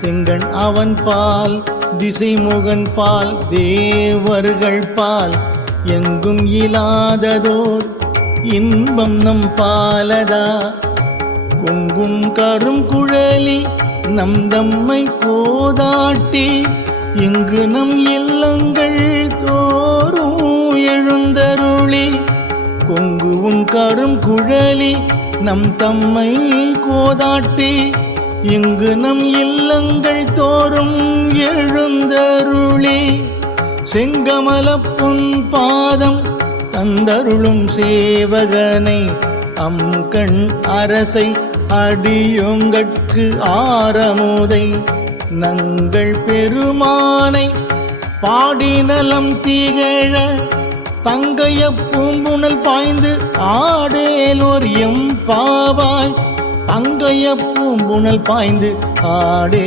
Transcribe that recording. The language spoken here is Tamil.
செங்கண் அவன் பால் திசைமுகன் பால் தேவர்கள் பால் எங்கும் இல்லாததோர் இன்பம் நம் பாலதா. கொங்கும் கரும் குழலி நம் தம்மை கோதாட்டி இங்கு நம் இல்லங்கள் தோறும் எழுந்தருளி. கொங்குவும் கரும் குழலி நம் தம்மை கோதாட்டி இங்கு நம் இல்லங்கள் தோறும் எழுந்தருளி. செங்கமலப்புன் பாதம் தந்தருளும் சேவகனை அம்கண் அரசை அடியோங்கட்கு ஆரமுதை நங்கள் பெருமானை பாடினலம் திகழ பங்கைய பூம்புணல் பாய்ந்து ஆடேலோர் எம் பாவாய். பங்கைய பூம்புணல் பாய்ந்து ஆடே